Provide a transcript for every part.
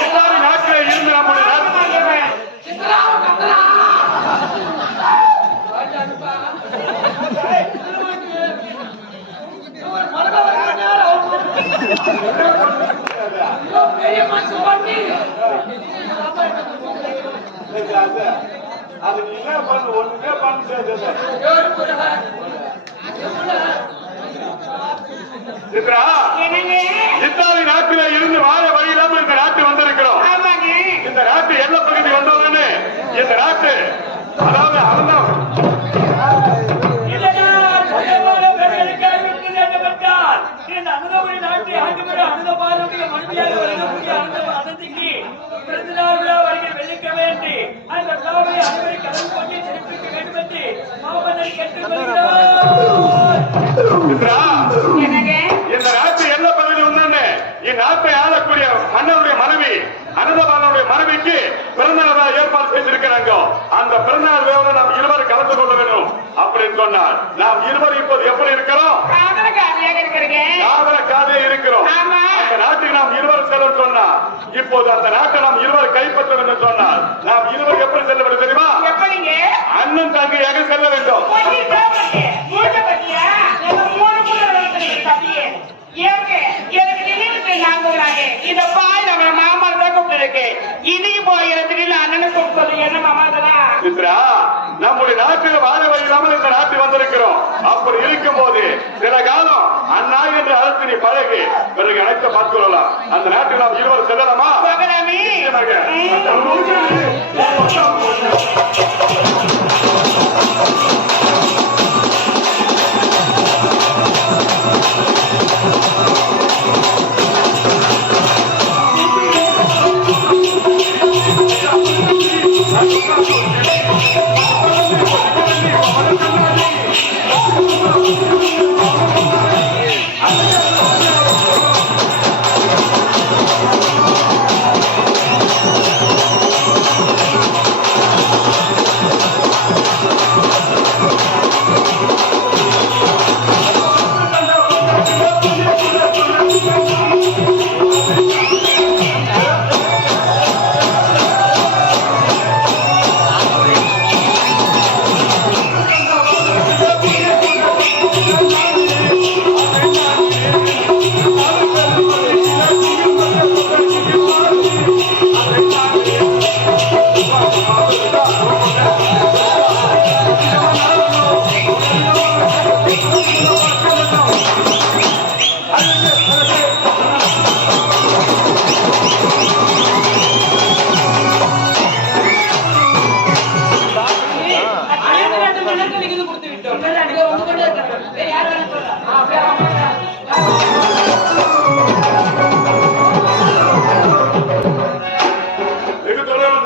எல்லாரும் நாட்டிலே இருந்து நம்முடைய அது என்ன பண்ணு ஒண்ணுமே பண்ண இத்தாலி இருந்து வாழ வழி இல்லாம இந்த நாட்டு வந்திருக்கிறோம் ஆமாங்க இந்த நாட்டு எல்லை பகுதி வந்தவுடனே இந்த நாட்டு அதாவது அண்ணம் இதனால் சகோதர பெண்களுக்கு அறிவித்து என்னவென்றால், இந்த அமுதபுரி நாட்டை ஆண்டுகிற அமுதபாலனுடைய மனைவியாக விளங்கக்கூடிய அமுத அனந்திக்கு பிறந்த நாள் விழா வருகை வெள்ளிக்க அந்த விழாவை அனைவரும் கலந்து கொண்டு சிறப்பிக்க வேண்டும் என்று மாமன்னர் கேட்டுக்கொள்கிறார். அந்த பிறந்தநாள் வேலை நாம் இருவரும் கலந்து கொள்ள வேண்டும் அப்படின்னு சொன்னார். நாம் இருவரும் இப்போது எப்படி இருக்கிறோம்? காதல காரியாக இருக்கிறீங்க. காவல காதே இருக்கிறோம். ஆமா. அந்த நாட்டுக்கு நாம் இருவரும் செல்ல சொன்னார். இப்போது அந்த நாட்டை நாம் இருவரும் கைப்பற்ற வேண்டும் சொன்னார். நாம் இருவர் எப்படி செல்ல வேண்டும் தெரியுமா? அண்ணன் தங்கையாக செல்ல வேண்டும். எனக்கு நினைவுக்கு. இந்த பாய் நம்ம மாமா தான் கூப்பிட்டுருக்கு. இன்னைக்கு போகிறதுக்கு இல்ல அண்ணனை கூப்பிட்டு சொல்லு. என்ன மாமா இதெல்லாம்? சித்ரா நம்முடைய நாட்டில் வாழ இல்லாமல் இந்த நாட்டுக்கு வந்திருக்கிறோம் அப்படி இருக்கும் போது சில காலம் அண்ணா என்று அழைத்து நீ பழகி பிறகு அனைத்து பார்த்து கொள்ளலாம் அந்த நாட்டில் நாம் இருவர் செல்லலாமா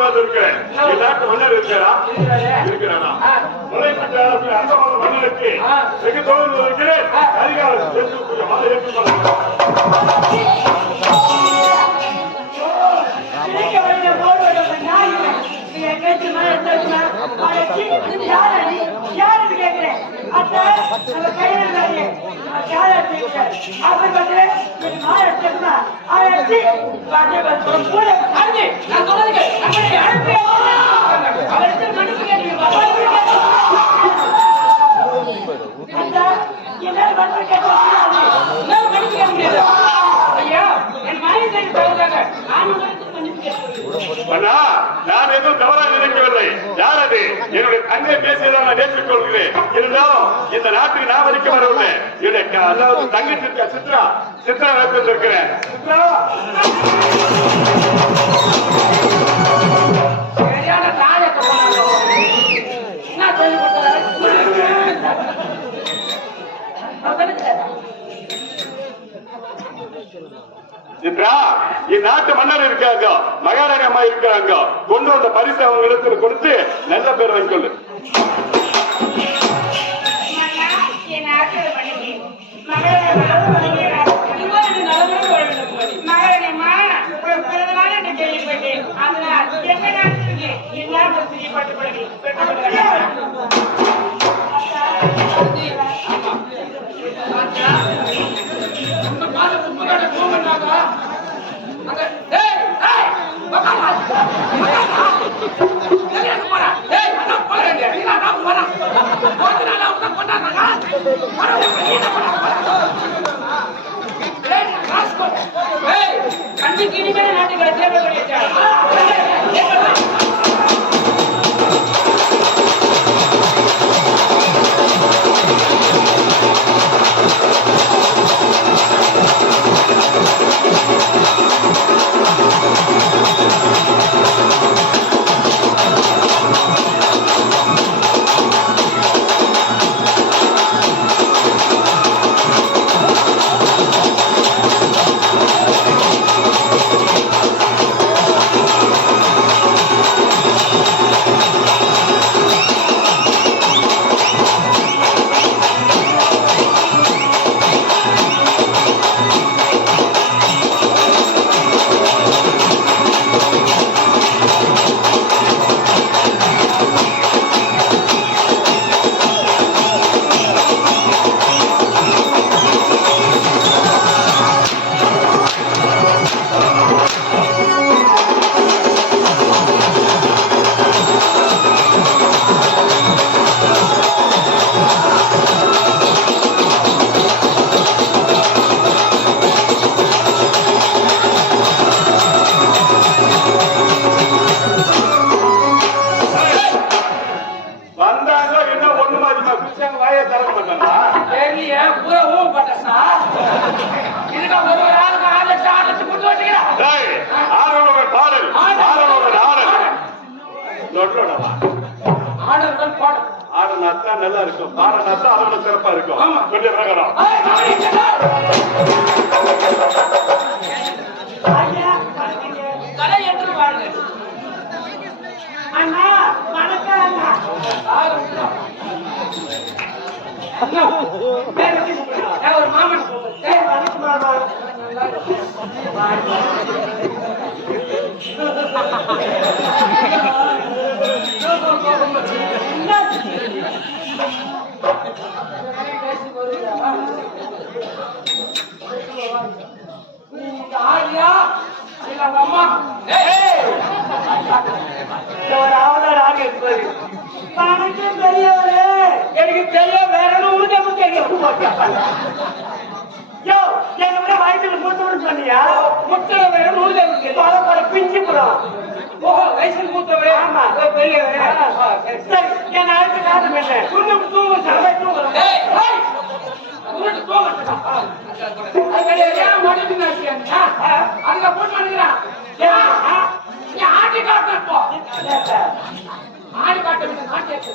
தான் இருக்கிறேன் எல்லாருக்கும் மன்னர் இருக்கிறா இருக்கிறானா முளைப்பட்ட அந்த மன்னருக்கு வெகு தொலைவில் இருக்கிறேன் அதிகாரம் அதை ஏற்றுக்கொள்ள அத்தை நம்ம அவர் வந்து அழைச்சி நான் அனுப்பி அவருக்கு ஐயா என் மனைவி செய்து நான் உங்களுக்கு மன்னிப்பு கேட்கிறேன் நான் எதுவும் தவறாக நினைக்கவில்லை. என்னுடைய தங்கை பேசியதை நான் ஏற்றுக்கொள்கிறேன். இருந்தாலும் இந்த நாட்டுக்கு நான் வரைக்க வரவில்லை என்னுடைய அதாவது தங்கச்சி இருக்க சித்ரா சித்ரா சித்ரா! சித்ரா இந்நாட்டு மன்னர் இருக்காங்க மகாராணி அம்மா இருக்கிறாங்க கொண்டு வந்த பரிசு அவங்க இடத்துல கொடுத்து நல்ல பேர் வைக்கொள்ளு அதனால் எங்க நாட்டுக்கு மன்னிக்கு. மகளே, மகாராணியம்மா, 你们干吗？你们干什？குடிச்சாங்க வாயை திறக்க மாட்டாங்களா தெரியல, பூரா ஊம் பட்டாசா? இதுக்கு ஒரு ஒரு ஆளுக்கு ஆறு லட்சம், ஆறு லட்சம் கொடுத்து வச்சுக்கிறேன். டேய் ஆடவர்கள் பாடல் ஆடவர்கள் ஆடல் லொல்லோடவா ஆடவர்கள் நல்லா இருக்கும் பாட நத்தா அதை விட சிறப்பா இருக்கும். கொஞ்சம் பிரகடம். கலை என்று பாருங்க. அண்ணா வணக்கம் அண்ணா ஆறு நிமிஷம். அண்ணா, பேர் எப்படி கூப்பிடுறா? நான் ஒரு மாமன் கூப்பிடுறேன். ஏய் வணக்கம் மாமா இந்த ஆரியா, இல்ல உங்க அம்மா? ஏய், இந்த ஒரு ஆவதார் ஆக இருப்பாரு வணக்கம் பெரியவரே எனக்கு தெரிய வேற ஒண்ணும் உனக்கு எப்படி தெரியும் யோ என்ன விட வயசுல மூத்தவன்னு சொன்னியா? முத்தல வேற எப்படி தெரியும் பல பல பிஞ்சு புறம் ஓஹோ வயசுல மூத்தவரே. ஆமா. பெரியவரே. ஆ, சரி, என் அடுத்த காரணம் என்ன? இன்னும் தூங்க சரவை தூங்கலாம். அதுக்கு போட்டு வந்துக்கிறான். ஏன்? ஆ? நீ ஆட்டி காட்டு இப்போ. ஆடி காட்டு நாட்டியத்தை